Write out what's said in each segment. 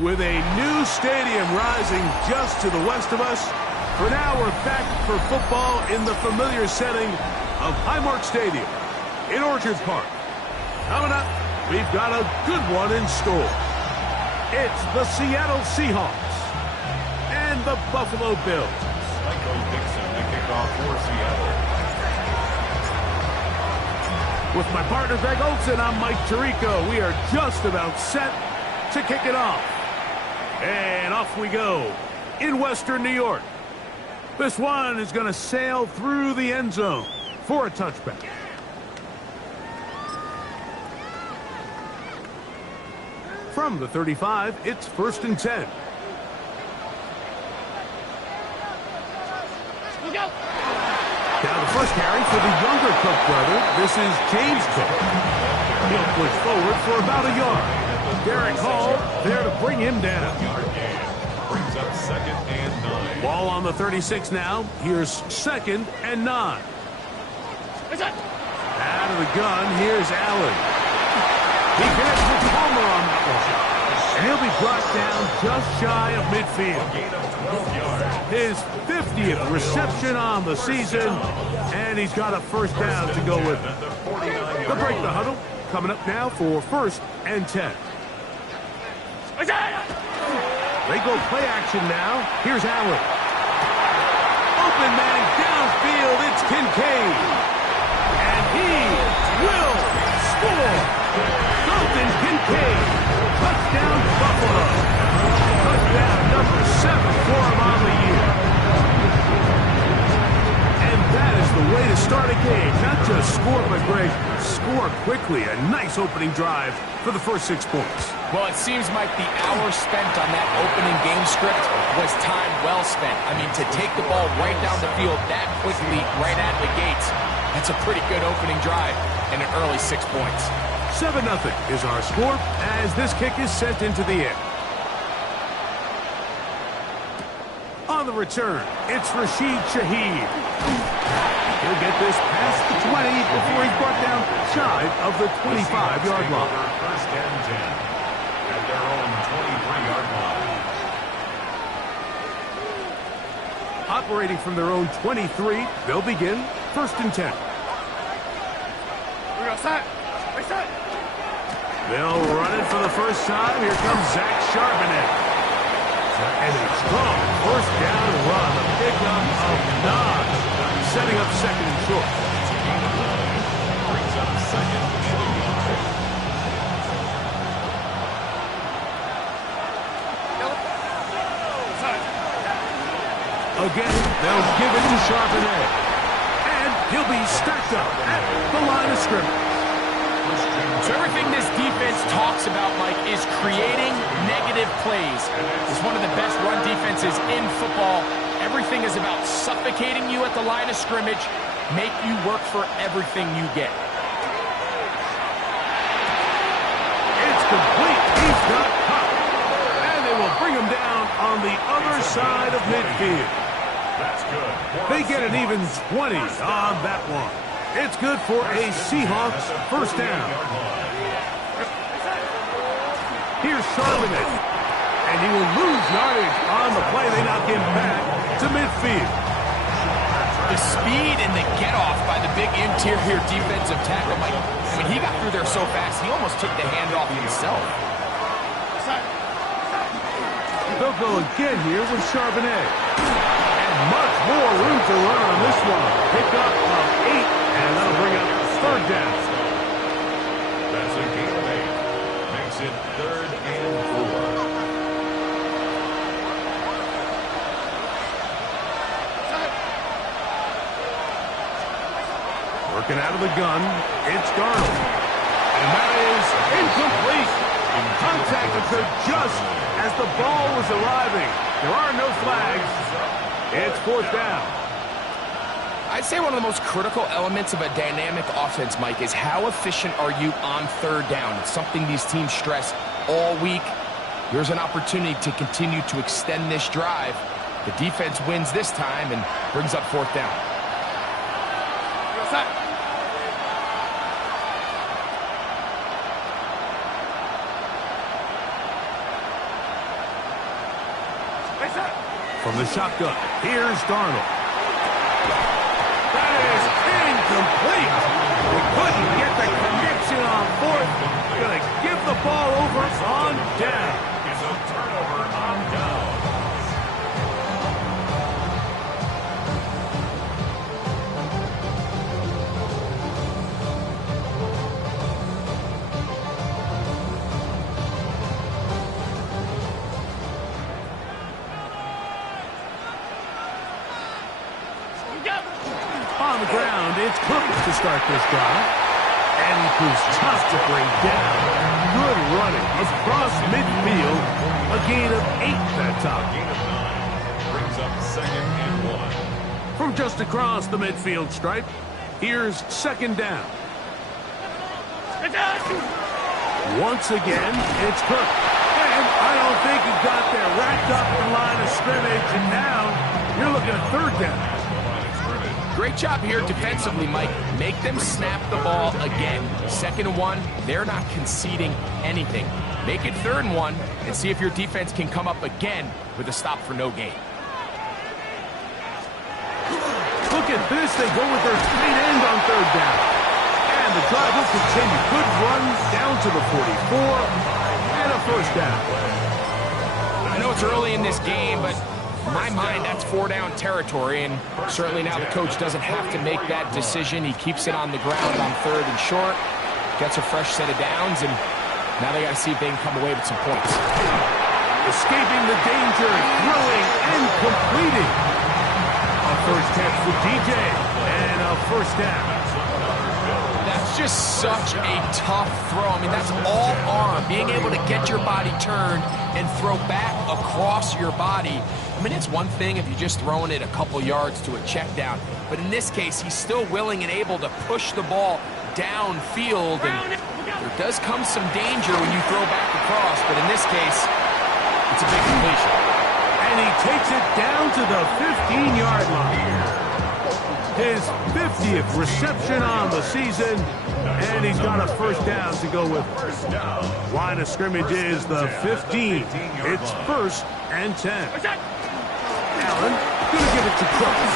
With a new stadium rising just to the west of us, for now we're back for football in the familiar setting of Highmark Stadium in Orchard Park. Coming up, we've got a good one in store. It's the Seattle Seahawks and the Buffalo Bills. Michael Dixon to kick off for Seattle. With my partner Greg Olson, I'm Mike Tirico. We are just about set to kick it off. And off we go in Western New York. This one is going to sail through the end zone for a touchback. From the 35, it's 1st and 10. Now the first carry for the younger Cook brother. This is James Cook. He'll push forward for about a yard. Derek Hall there to bring him down. Brings up 2nd and 9. Ball on the 36 now. Here's 2nd and 9. Out of the gun, here's Allen. He connects with Palmer on that one. And he'll be brought down just shy of midfield. Gain of 12 yards. His 50th reception on the season, and he's got a first down to go with it. They'll break the huddle. Coming up now for 1st and 10. They go play action now. Here's Allen. Open man downfield. It's Kincaid. And he will score. Dalton Kincaid. Touchdown Buffalo. Touchdown number 7 for him on the year. And that is the way to start a game. Not just score, but Greg, score quickly. A nice opening drive for the first 6 points. Well, it seems like the hour spent on that opening game script was time well spent. I mean, to take the ball right down the field that quickly, right out of the gates, that's a pretty good opening drive and an early 6 points. 7-0 is our score as this kick is sent into the air. On the return, it's Rashid Shaheed. He'll get this past the 20 before he's brought down shy of the 25-yard line. 1st and 10 at their own 23-yard line. Operating from their own 23, they'll begin 1st and 10. They'll run it for the first time. Here comes Zach Charbonnet. And a strong first down run. A pickup of 9. Setting up 2nd and short. Brings up 2nd and 8. Again, they'll give it to Charbonnet. And he'll be stacked up at the line of scrimmage. So everything this defense talks about, Mike, is creating negative plays. It's one of the best run defenses in football. Everything is about suffocating you at the line of scrimmage, make you work for everything you get. It's complete. He's got caught. And they will bring him down on the other side of midfield. That's good. They get an even 20 on that one. It's good for a Seahawks first down. Here's Charbonnet. And he will lose yardage on the play. They knock him back to midfield. The speed and the get-off by the big interior defensive tackle, Mike. I mean, he got through there so fast, he almost took the handoff himself. They'll go again here with Charbonnet. And much more room to run on this one. Pick up of 8, and that'll bring up 3rd down. That's a gain of 8. Makes it 3rd and 4. Working out of the gun, it's Darnold. And that is incomplete. Contact occurred just as the ball was arriving. There are no flags. It's 4th down. I'd say one of the most critical elements of a dynamic offense, Mike, is how efficient are you on 3rd down? It's something these teams stress all week. Here's an opportunity to continue to extend this drive. The defense wins this time and brings up 4th down. From the shotgun, here's Darnold. That is incomplete. They couldn't get the connection on fourth. Going to give the ball over on down. It's a turnover on down. On the ground, it's Cook to start this drive. And he proves tough to bring down. Good running across midfield. A gain of 8 that time. Gain of 9 brings up 2nd and 1. From just across the midfield stripe, here's 2nd down. Once again, it's Cook. And I don't think he got there. Racked up the line of scrimmage, and now you're looking at 3rd down. Great job here defensively, Mike. Make them snap the ball again. 2nd and 1, they're not conceding anything. Make it 3rd and 1 and see if your defense can come up again with a stop for no gain. Look at this. They go with their tight end on 3rd down. And the drive will continue. Good run down to the 44 and a 1st down. I know it's early in this game, but in my mind, that's 4-down territory, and certainly now the coach doesn't have to make that decision. He keeps it on the ground on 3rd and short, gets a fresh set of downs, and now they got to see if they can come away with some points. Escaping the danger, throwing and completing. A first catch for DJ, and a 1st down. That's just such a tough throw. I mean, that's all arm. Being able to get your body turned and throw back across your body. I mean, it's one thing if you're just throwing it a couple yards to a check down, but in this case, he's still willing and able to push the ball downfield, and there does come some danger when you throw back across, but in this case, it's a big completion. And he takes it down to the 15-yard line. His 50th reception on the season, and he's got a 1st down to go with. Line of scrimmage is the 15. It's 1st and 10. Allen going to give it to Crooks.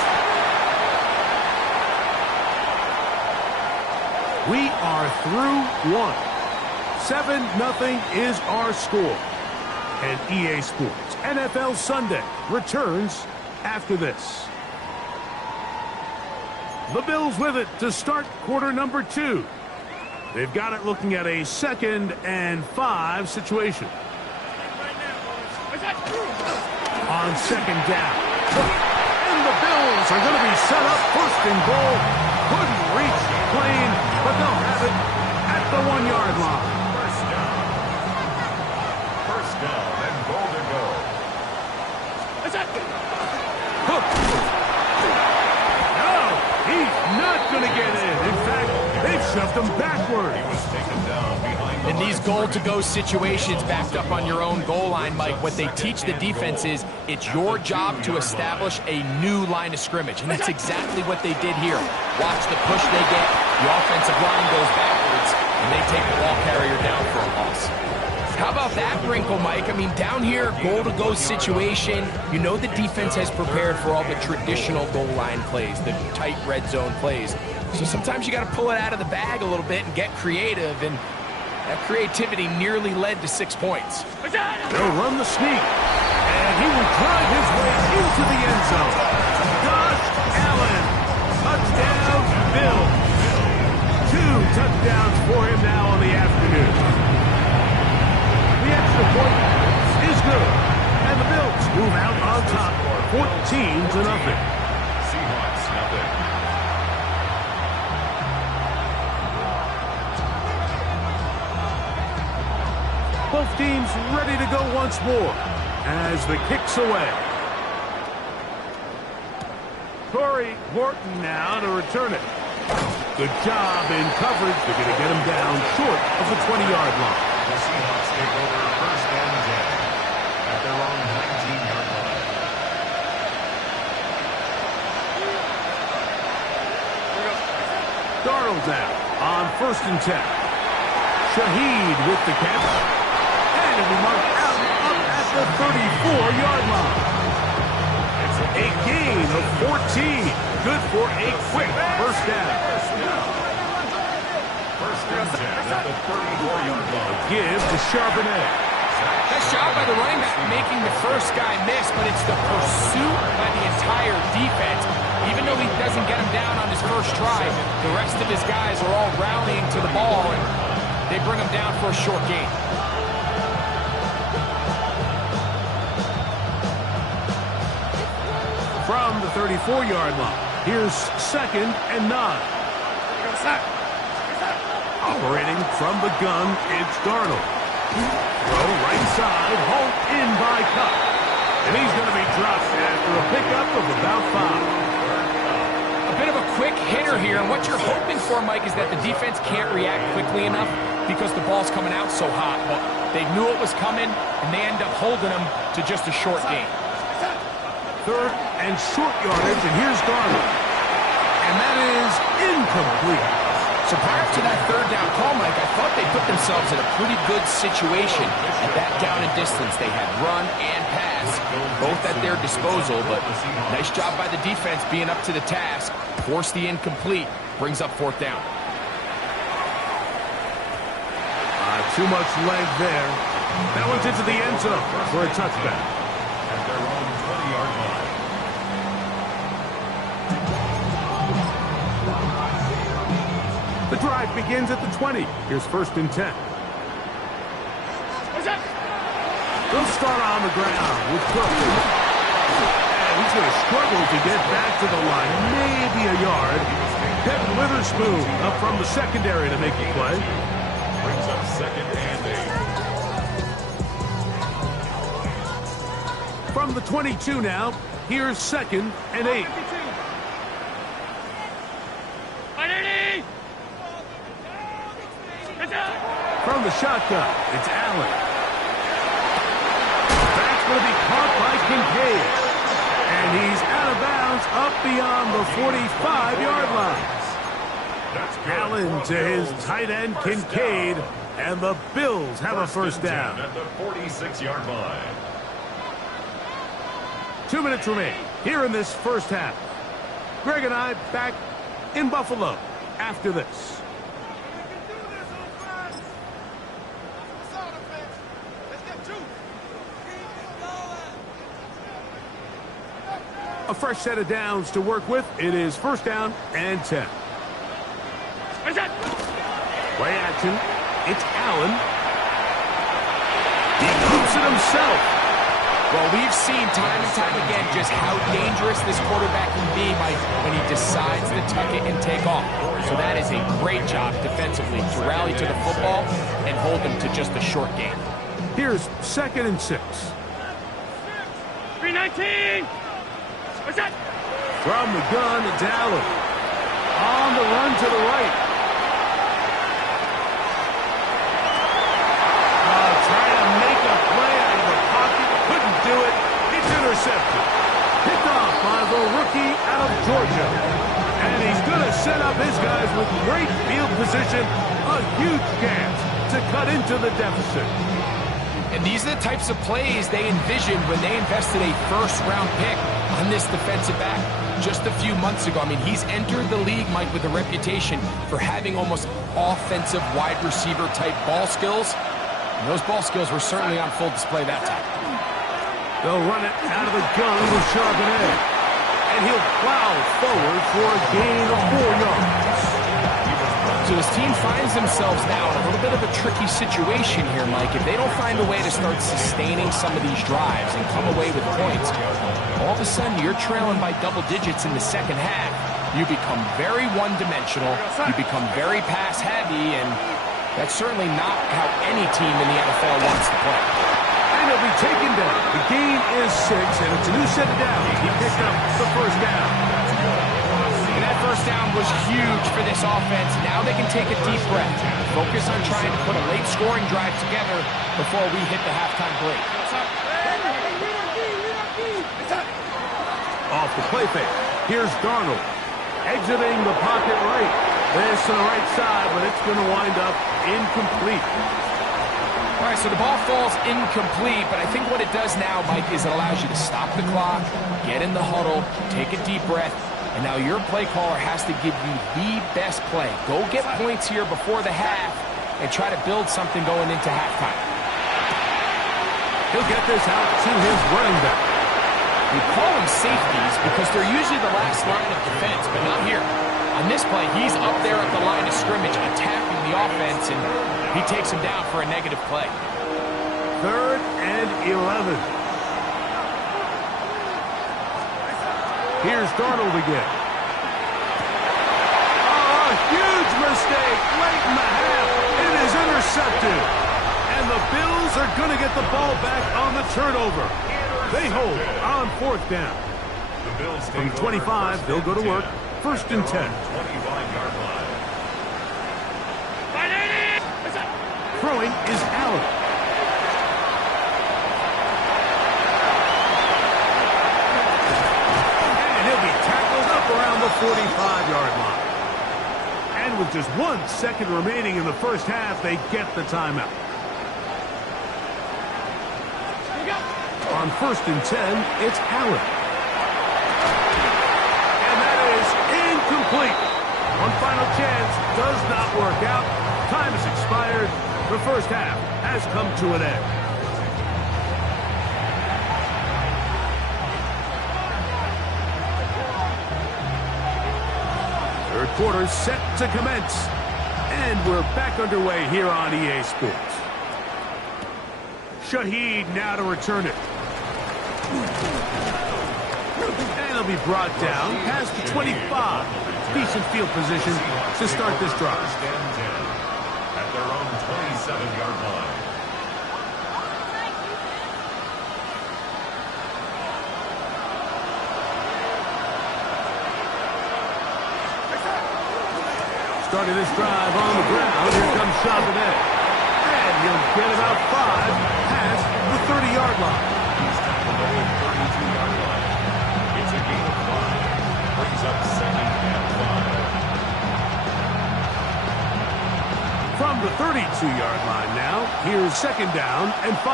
We are through 1. 7-0 is our score. And EA Sports NFL Sunday returns after this. The Bills with it to start quarter number 2. They've got it looking at a 2nd and 5 situation. On 2nd down. And the Bills are going to be set up 1st and goal. Couldn't reach Plain, but they'll have it at the 1-yard line. 1st down and goal to go. Cook. No, he's not going to get in. In fact, they've shoved him backward. He was taken down behind the In these goal-to-go situations backed up on your own goal line, Mike, what they teach the defense is it's your job to establish a new line of scrimmage, and that's exactly what they did here. Watch the push they get. The offensive line goes backwards, and they take the ball carrier down for a loss. How about that wrinkle, Mike? I mean, down here, goal-to-go situation, you know the defense has prepared for all the traditional goal line plays, the tight red zone plays. So sometimes you got to pull it out of the bag a little bit and get creative, and that creativity nearly led to 6 points. They'll run the sneak, and he will drive his way into the end zone. Josh Allen, touchdown, Bill. 2 touchdowns for him now on the afternoon. The extra point is good, and the Bills move out on top, 14-0. Seahawks, nothing. Both teams ready to go once more as the kick's away. Corey Horton now to return it. Good job in coverage. They're going to get him down short of the 20-yard line. The Seahawks take over 1st and 10 at their own 19-yard line. Darnold now on 1st and 10. Shaheed with the catch. And it'll be marked out up at the 34-yard line. gain of 14. Good for a quick first down. First and 10 at the 34-yard line. Give to Charbonnet. Nice job by the running back making the first guy miss, but it's the pursuit by the entire defense. Even though he doesn't get him down on his first try, the rest of his guys are all rallying to the ball, and they bring him down for a short gain. From the 34-yard line, here's 2nd and 9. Operating from the gun, it's Darnold. Throw right side, hauled in by Kupp. And he's going to be dropped after a pickup of about 5. A bit of a quick hitter here, and what you're hoping for, Mike, is that the defense can't react quickly enough because the ball's coming out so hot. But they knew it was coming, and they end up holding them to just a short gain. 3rd and short yardage, and here's Darnold. And that is incomplete. So prior to that 3rd down call, Mike, I thought they put themselves in a pretty good situation at that down and distance. They had run and pass, both at their disposal, but nice job by the defense being up to the task. Force the incomplete, brings up 4th down. Too much leg there. That one's into the end zone for a touchback. At their own 20-yard line. The drive begins at the 20. Here's 1st and 10. They'll start on the ground with Cook. And he's going to struggle to get back to the line. Maybe a yard. Devin Witherspoon up from the secondary to make the play. Brings up 2nd and 8. From the 22 now, here's 2nd and 8. From the shotgun, it's Allen. That's going to be caught by Kincaid. And he's out of bounds up beyond the 45-yard line. Allen to his tight end, Kincaid. And the Bills have a first down. At the 46-yard line. 2 minutes remain here in this first half. Greg and I back in Buffalo after this. A fresh set of downs to work with. It is 1st down and 10. Play action. It's Allen. He keeps it himself. Well, we've seen time and time again just how dangerous this quarterback can be, Mike, when he decides to tuck it and take off. So that is a great job defensively to rally to the football and hold them to just a short gain. Here's 2nd and 6. 319. From the gun, it's Allen. On the run to the right. Trying to make a play out of the pocket. Couldn't do it. It's intercepted. Picked off by the rookie out of Georgia. And he's going to set up his guys with great field position. A huge chance to cut into the deficit. And these are the types of plays they envisioned when they invested a first-round pick on this defensive back just a few months ago. I mean, he's entered the league, Mike, with a reputation for having almost offensive wide receiver type ball skills. And those ball skills were certainly on full display that time. They'll run it out of the gun with Charbonnet. And he'll plow forward for a gain of 4 yards. So this team finds themselves now in a little bit of a tricky situation here, Mike. If they don't find a way to start sustaining some of these drives and come away with points, all of a sudden you're trailing by double digits in the second half. You become very one-dimensional. You become very pass-heavy, and that's certainly not how any team in the NFL wants to play. And he'll be taken down. The gain is 6, and it's a new set of downs. He picked up the first down. And that first down was huge for this offense. Now they can take a deep breath. Focus on trying to put a late scoring drive together before we hit the halftime break. Off the play fake. Here's Darnold. Exiting the pocket right. This to the right side, but it's going to wind up incomplete. All right, so the ball falls incomplete, but I think what it does now, Mike, is it allows you to stop the clock, get in the huddle, take a deep breath, and now your play caller has to give you the best play. Go get points here before the half and try to build something going into halftime. He'll get this out to his running back. We call them safeties because they're usually the last line of defense, but not here. On this play, he's up there at the line of scrimmage attacking the offense, and he takes him down for a negative play. 3rd and 11. Here's Darnold again. Oh, a huge mistake late in the half. It is intercepted. And the Bills are going to get the ball back on the turnover. They hold on 4th down. From 25, they'll go to work. 1st and 10. 25-yard line. Throwing is Allen. And he'll be tackled up around the 45-yard line. And with just 1 second remaining in the first half, they get the timeout. On 1st and 10, it's Allen. And that is incomplete. One final chance does not work out. Time has expired. The first half has come to an end. Third quarter set to commence. And we're back underway here on EA Sports. Shaheed now to return it. And he'll be brought down past the 25. Decent field position to start this drive. At their own 27-yard line. Starting this drive on the ground. Here comes Charbonnet. And he'll get about 5 past the 30-yard line. He's tackled at the 32-yard line. It's a gain of 5. Brings up 2nd and 5. From the 32-yard line now, here's 2nd down and 5.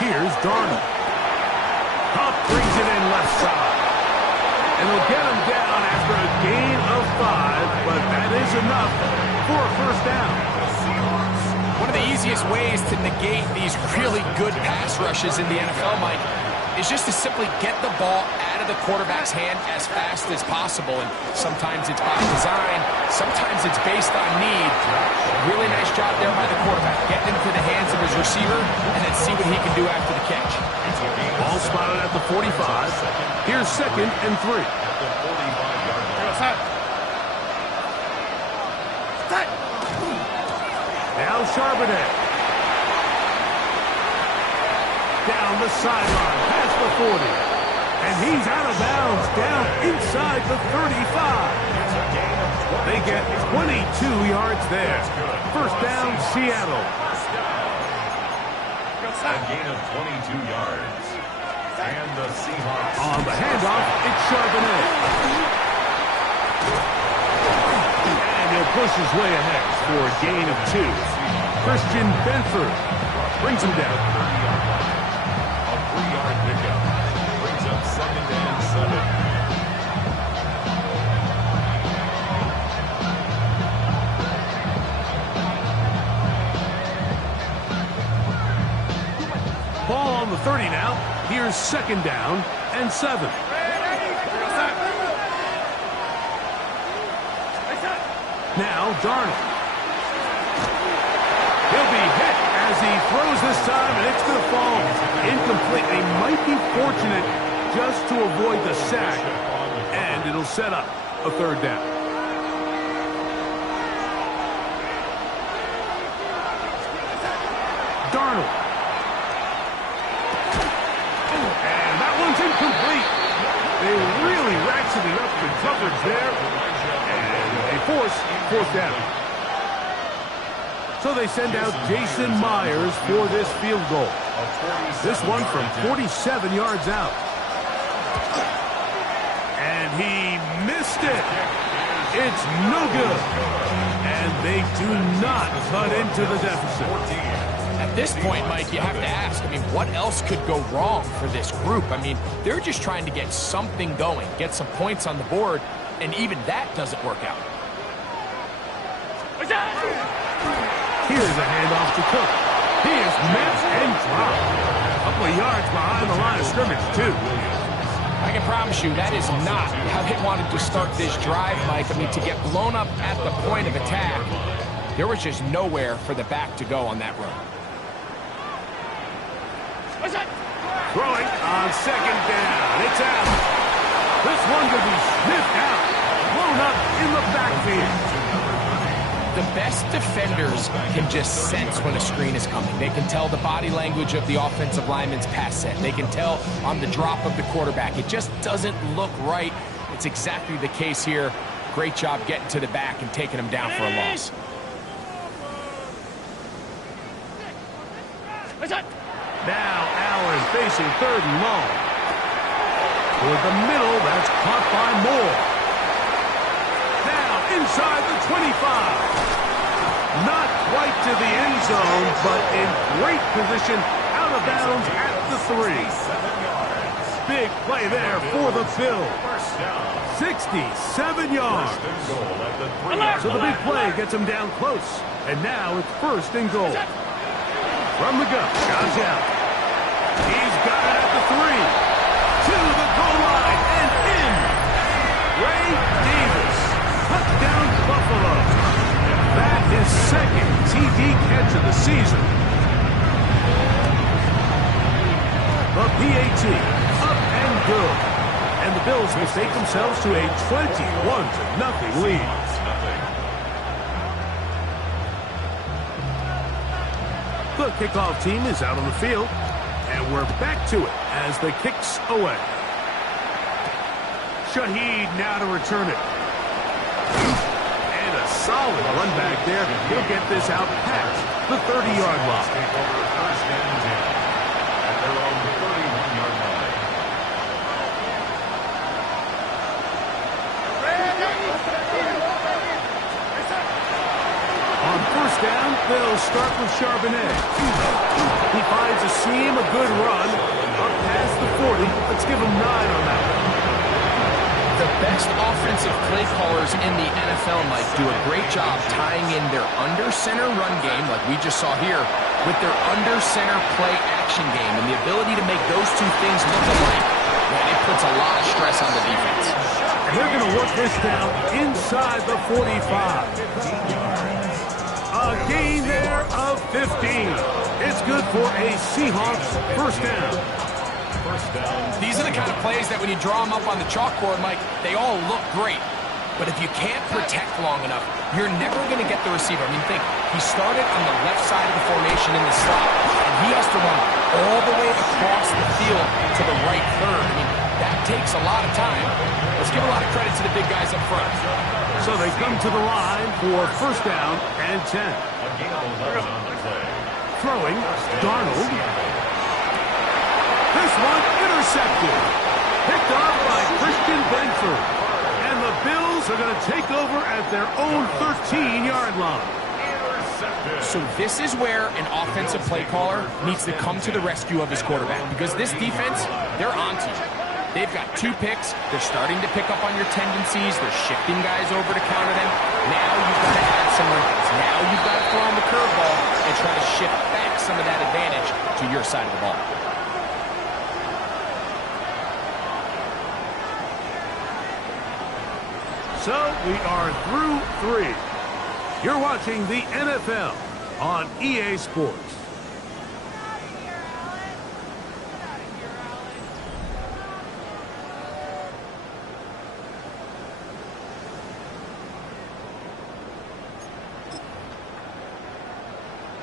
Here's Darnold. Huff brings it in left side. And they'll get him down after a gain of 5, but that is enough for a first down. One of the easiest ways to negate these really good pass rushes in the NFL, Mike, is just to simply get the ball out of the quarterback's hand as fast as possible. And sometimes it's by design, sometimes it's based on need. Really nice job there by the quarterback, getting into the hands of his receiver and then see what he can do after the catch. Ball spotted at the 45. Here's 2nd and 3. Now Charbonnet. Down the sideline, past the 40. And he's out of bounds, down inside the 35. They get 22 yards there. First down, Seattle. A gain of 22 yards. And the Seahawks. On the handoff, it's Charbonnet. And he'll push his way ahead for a gain of 2. Christian Benford brings him down. A 3-yard pickup. Brings up 2nd and 7. Ball on the 30 now. Here's 2nd down and 7. Now Darnold. He'll be hit as he throws this time, and it's going to fall incomplete. They might be fortunate just to avoid the sack, and it'll set up a 3rd down. Darnold. And that one's incomplete. They really ratcheted up the coverage there, and they force 4th down. So they send out Jason Myers for this field goal. This one from 47 yards out. And he missed it. It's no good. And they do not cut into the deficit. At this point, Mike, you have to ask, I mean, what else could go wrong for this group? I mean, they're just trying to get something going, get some points on the board, and even that doesn't work out. Here's a handoff to Cook. He is met and dropped. A couple of yards behind the line of scrimmage, too. I can promise you that is not how they wanted to start this drive, Mike. I mean, to get blown up at the point of attack, there was just nowhere for the back to go on that run. Throwing on second down. It's out. This one will be sniffed out. Blown up in the backfield. The best defenders can just sense when a screen is coming. They can tell the body language of the offensive lineman's pass set. They can tell on the drop of the quarterback. It just doesn't look right. It's exactly the case here. Great job getting to the back and taking him down for a loss. Now Allen facing 3rd and long. Toward the middle, that's caught by Moore. Now inside the 25. Not quite to the end zone, but in great position out of bounds at the 3. Big play there for the Bills. 67 yards. So the big play gets him down close. And now it's 1st and goal. From the gun, Josh Allen. He's got it at the 3. To the goal line and in. Ray Davis. Touchdown Buffalo. That is 2nd TD catch of the season. The PAT up and good. And the Bills will take themselves to a 21-0 lead. The kickoff team is out on the field, and we're back to it as the kick's away. Shaheed now to return it. And a solid run back there. He'll get this out past the 30-yard line. First and 10 at their own 31-yard line. On 1st down, they'll start with Charbonnet. He finds a seam, a good run, up past the 40. Let's give him 9 on that one. The best offensive play callers in the NFL, Mike, do a great job tying in their under-center run game, like we just saw here, with their under-center play action game. And the ability to make those two things look alike, man, it puts a lot of stress on the defense. And they're going to work this down inside the 45. A gain there of 15. It's good for a Seahawks 1st down. These are the kind of plays that when you draw them up on the chalkboard, Mike, they all look great. But if you can't protect long enough, you're never going to get the receiver. I mean, think, he started on the left side of the formation in the slot, and he has to run all the way across the field to the right third. I mean, that takes a lot of time. Let's give a lot of credit to the big guys up front. So they come to the line for 1st down and 10. Throwing, Darnold. This one intercepted. Picked off by Christian Benford. And the Bills are going to take over at their own 13-yard line. So this is where an offensive play caller needs to come to the rescue of his quarterback, because this defense, they're on to you. They've got 2 picks. They're starting to pick up on your tendencies. They're shifting guys over to counter them. Now you've got to add some wrinkles. Now you've got to throw in the curveball and try to shift back some of that advantage to your side of the ball. So we are through 3. You're watching the NFL on EA Sports.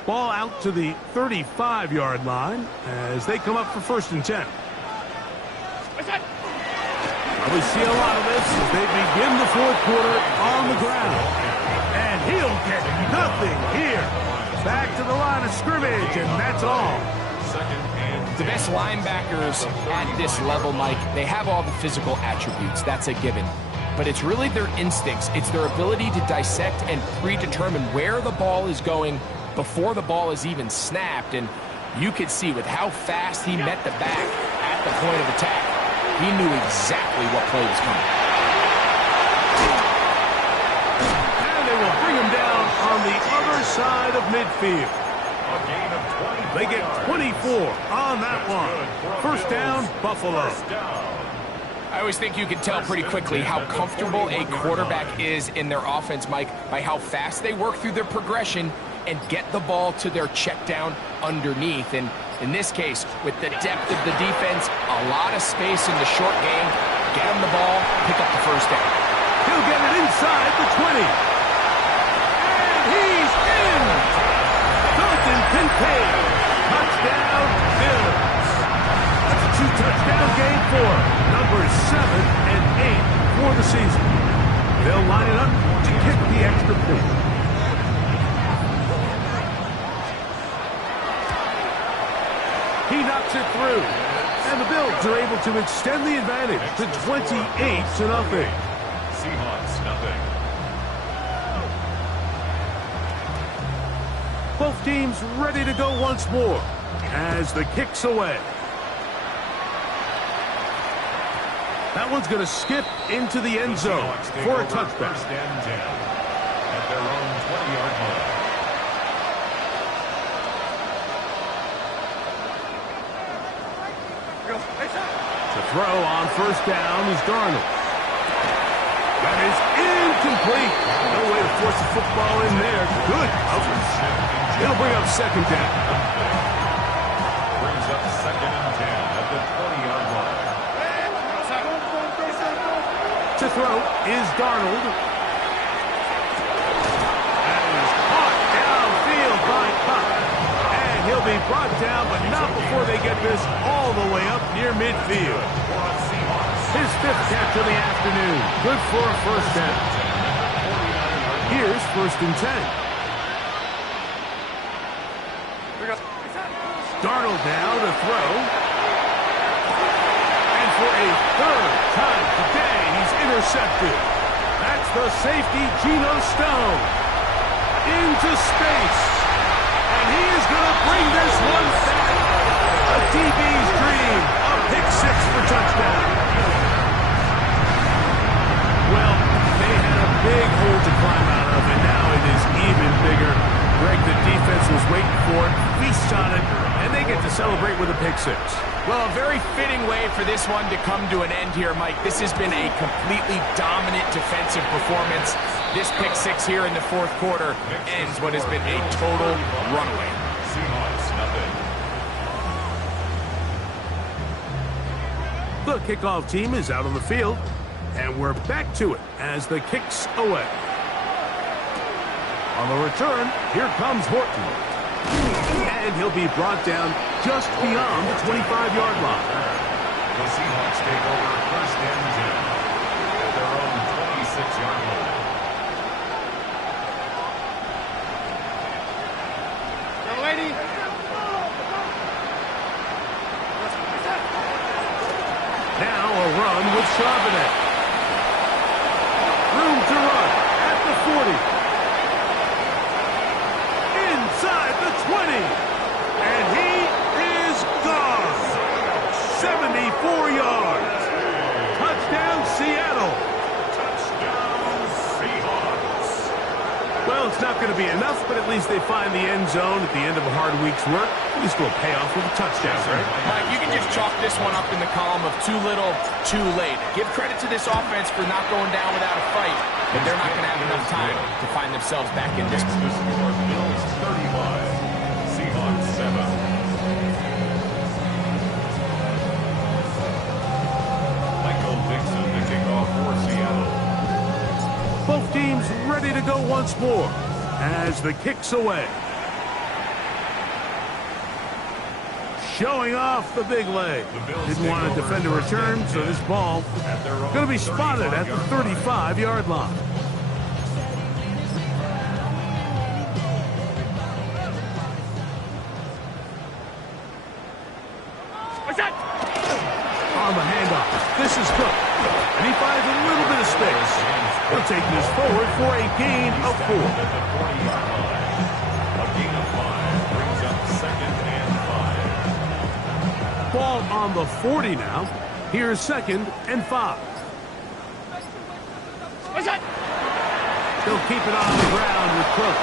Ball out to the 35-yard line as they come up for 1st and 10. We see a lot of this as they begin the 4th quarter on the ground. And he'll get nothing here. Back to the line of scrimmage, and that's all. The best linebackers at this level, Mike, they have all the physical attributes. That's a given. but it's really their instincts. It's their ability to dissect and predetermine where the ball is going before the ball is even snapped. And you could see with how fast he met the back at the point of attack, he knew exactly what play was coming. And they will bring him down on the other side of midfield. A gain of 24 They get 24 on that one. First down, Buffalo. First down. I always think you can tell pretty quickly how comfortable a quarterback is in their offense, Mike, by how fast they work through their progression and get the ball to their check down underneath. And in this case, with the depth of the defense, a lot of space in the short game, get him the ball, pick up the first down. He'll get it inside the 20. And he's in! Dalton Kincaid. Touchdown, Bills. That's a 2-touchdown game for numbers 7 and 8 for the season. They'll line it up to kick the extra point. He knocks it through. And the Bills are able to extend the advantage to 28-0. Seahawks, nothing. Both teams ready to go once more as the kick's away. That one's going to skip into the end zone for a touchback. First and 10 at their own 20-yard line. The throw on first down is Darnold. That is incomplete. No way to force the football in there. Good coverage. It'll bring up second down. Brings up second and 10 at the 20-yard line. To throw is Darnold. That is caught downfield by Cobb. And he'll be brought down, but not before they get this all the way up near midfield. His 5th catch of the afternoon. Good for a first down. Here's first and 10. Darnold now to throw. And for a 3rd time today, he's intercepted. That's the safety, Geno Stone. Into space. And he is going to bring this one back. A DB's dream. A pick 6 for touchdown. Well, they had a big hole to climb out of, and now it is even bigger. Greg, the defense was waiting for it, feasts on it, and they get to celebrate with a pick 6. Well, a very fitting way for this one to come to an end here, Mike. This has been a completely dominant defensive performance. This pick 6 here in the 4th quarter ends what has been a total runaway. Seahawks, nothing. The kickoff team is out on the field, and we're back to it as the kick's away. On the return, here comes Horton. And he'll be brought down just beyond the 25-yard line. The Seahawks take over first and 10 at their own 26-yard line. Now a run with Charbonnet. Room to run at the 40. Inside the 20. And he is gone. 74 yards. Touchdown, Seattle. Touchdown, Seahawks. Well, it's not going to be enough, but at least they find the end zone at the end of a hard week's work. At least we'll pay off with a touchdown, right? Mike, you can just chalk this one up in the column of too little, too late. Give credit to this offense for not going down without a fight, but they're not going to have enough time to find themselves back in this one. Bills 35, Seahawks 7. Michael Dixon to kick off for Seattle. Both teams ready to go once more as the kick's away. Showing off the big leg. Didn't want to defend a return, so this ball going to be spotted at the 35-yard line. On the handoff, this is Cook, and he finds a little bit of space. He'll take this forward for a gain of 4. At the 40-yard line. A gain of 5 brings up 2nd and 5. Ball on the 40 now. Here's 2nd and 5. He'll keep it on the ground with Cook.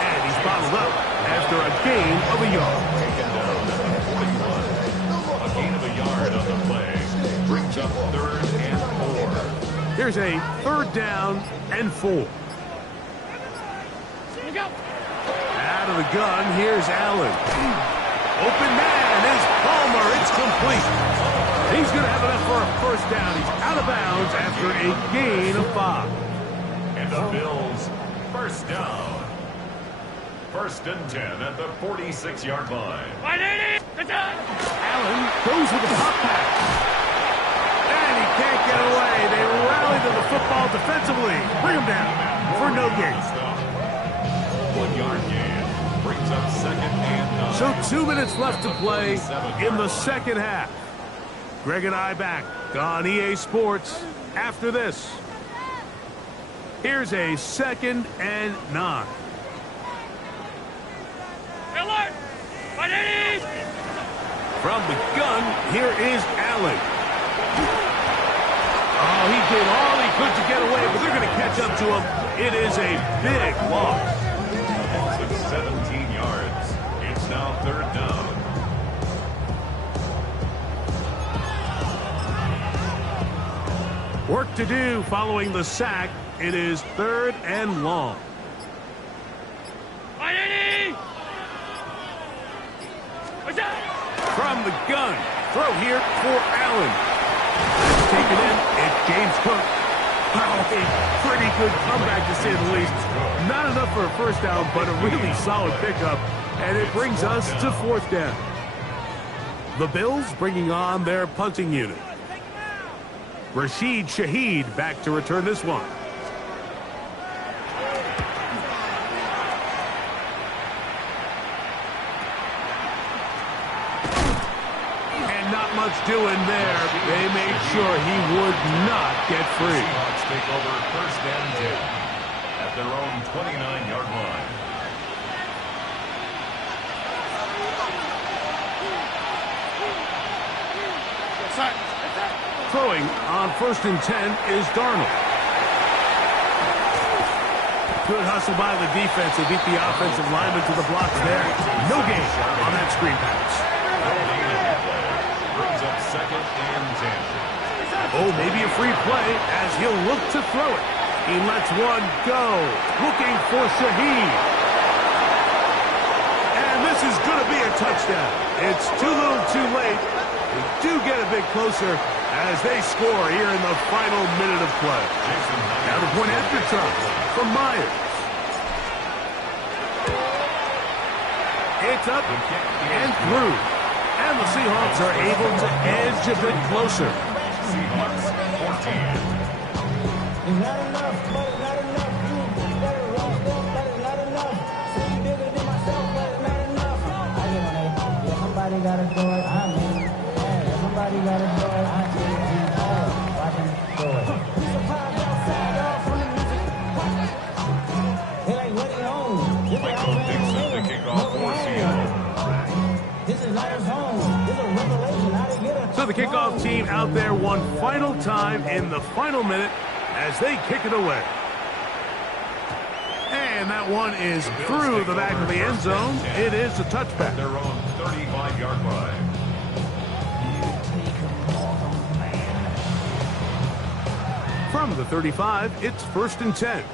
And he's bottled up after a gain of a yard. Taken down at the 41. A gain of a yard on the play. Brings up 3rd and 4. Here's a 3rd down and 4. Out of the gun, here's Allen. Open man is Palmer. It's complete. He's going to have enough for a 1st down. He's out of bounds after a gain of 5. And the Bills, 1st down. 1st and 10 at the 46-yard line. Allen goes with the pop pass. And he can't get away. They rally to the football defensively. Bring him down for no gain. 1-yard gain brings up 2nd and 9. So 2 minutes left to play in the 2nd half. Greg and I back on EA Sports after this. Here's a 2nd and 9. From the gun, here is Allen. Oh, he did all he could to get away, but they're going to catch up to him. It is a big loss. A loss of 17 yards. It's now 3rd down. Work to do following the sack. It is 3rd and long. From the gun, throw here for Allen. Taken in, it's James Cook. Oh, a pretty good comeback to say the least. Not enough for a 1st down, but a really solid pickup. And it brings us to 4th down. The Bills bringing on their punting unit. Rashid Shaheed back to return this one. And not much doing there. They made sure he would not get free. Seahawks take over 1st and 10 at their own 29-yard line. Throwing on 1st and 10 is Darnold. Good hustle by the defense to beat the offensive lineman to the blocks there. No gain on that screen pass. Brings up 2nd and 10. Oh, maybe a free play as he'll look to throw it. He lets one go. Looking for Shaheed. And this is going to be a touchdown. It's too little too late. They do get a bit closer as they score here in the final minute of play. Now the point after try from Myers. It's up and through. And the Seahawks are able to edge a bit closer. Seahawks 14. It's not enough, but it's not enough. You better run stuff, but it's not enough. So you bigger than myself, but it's not enough. I get on it. Yeah, somebody gotta do it. I'm in. Yeah, somebody gotta do it. I take it. Watch him do it. He's a pop outside off from the music. They like, what he on? Michael Dixon to kick off for Seattle. This is not his home. This is a revelation. How to get a So the kickoff team out there one final time in the final minute as they kick it away. And that one is through the back of the end zone. It is a touchback. Their own 35-yard line. From the 35, it's 1st and 10.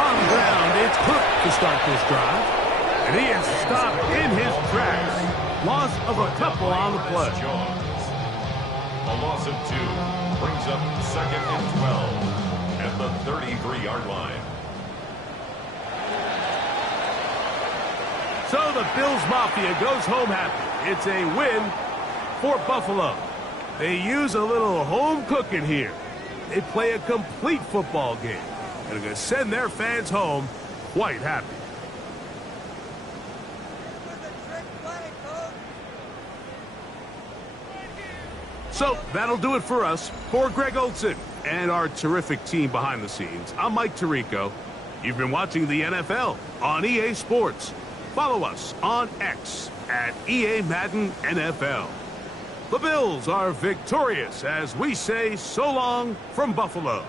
On the ground, it's Cook to start this drive. And he is stopped in his tracks. Loss of a couple on the play. Jones. A loss of 2 brings up 2nd and 12 at the 33-yard line. So the Bills Mafia goes home happy. It's a win for Buffalo. They use a little home cooking here. They play a complete football game. And are going to send their fans home quite happy. So that'll do it for us. For Greg Olson and our terrific team behind the scenes, I'm Mike Tirico. You've been watching the NFL on EA Sports. Follow us on X at EA Madden NFL. The Bills are victorious as we say so long from Buffalo.